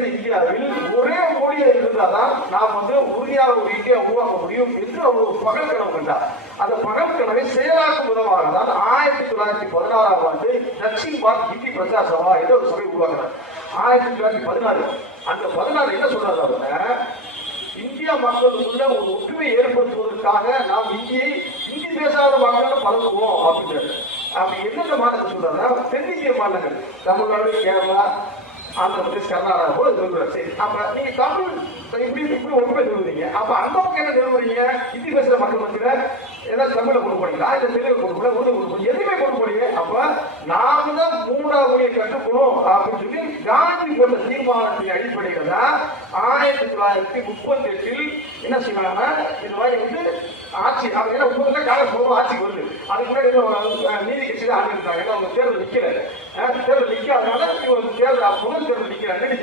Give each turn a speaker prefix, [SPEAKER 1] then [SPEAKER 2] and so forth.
[SPEAKER 1] சேர்ந்த இந்தியாவில் ஒரே மொழியை இருந்தால்தான் நாம் வந்து உறுதியாக ஒரு இந்தியா உருவாக்க முடியும் என்று அவர் ஒரு பகல் கனவு கண்டார். அந்த பகல் கனவை செயலாக்கும் விதமாக தான் ஆயிரத்தி தொள்ளாயிரத்தி பதினாறாம் ஆண்டு தக்ஷின் பாத் ஹிந்தி பிரச்சார சபா என்ற ஒரு சபை உருவாக்குறார் ஆயிரத்தி தொள்ளாயிரத்தி பதினாறு. அந்த பதினாறு என்ன சொல்றாரு அவங்க இந்தியா மக்களுக்குள்ள ஒரு ஒற்றுமை ஏற்படுத்துவதற்காக நாம் இந்தியை இந்தி பேசாத மக்கள் பழகுவோம் அப்படிங்கிறது அப்படி எந்தெந்த மாநிலம் சொல்றாருன்னா தென்னிந்திய மாநிலங்கள். தமிழ்நாடு கேரளா ஆந்திர பிரதேஷ் கர்நாடகா கூட சொல்றாரு சரி அப்ப நீங்க தமிழ் இப்படி இப்படி ஒற்றுமை சொல்லுவீங்க. அப்ப அந்த பக்கம் என்ன நிறுவனீங்க ஹிந்தி பேசுற மக்கள் மத்தியில ஏதாவது தமிழை கொண்டு போனீங்களா? இல்ல தெலுங்கு கொண்டு போல உருது கொண்டு போனீங்க? எதுவுமே கொண்டு போனீங்க அப்ப நாம தான் மூன்றாவது மொழியை கற்றுக்கணும் அப்படின்னு சொல்லி காந்தி கொண்ட தீர்மானத்தின் அடிப்படையில் தான் ஆயிரத்தி தொள்ளாயிரத்தி முப்பத்தி எட்டில் என்ன செய்வாங்கன்னா இது மாதிரி வந்து ஆட்சி அவங்க ஏன்னா முப்பதுல காங்கிரஸ் போகும் ஆட்சிக்கு வருது. அதுக்கு முன்னாடி இன்னும் நீதி கட்சி தான் ஆண்டு இருக்காங்க அவங்க தேர்தல் நிக்கல. அஹ் தேர்தல்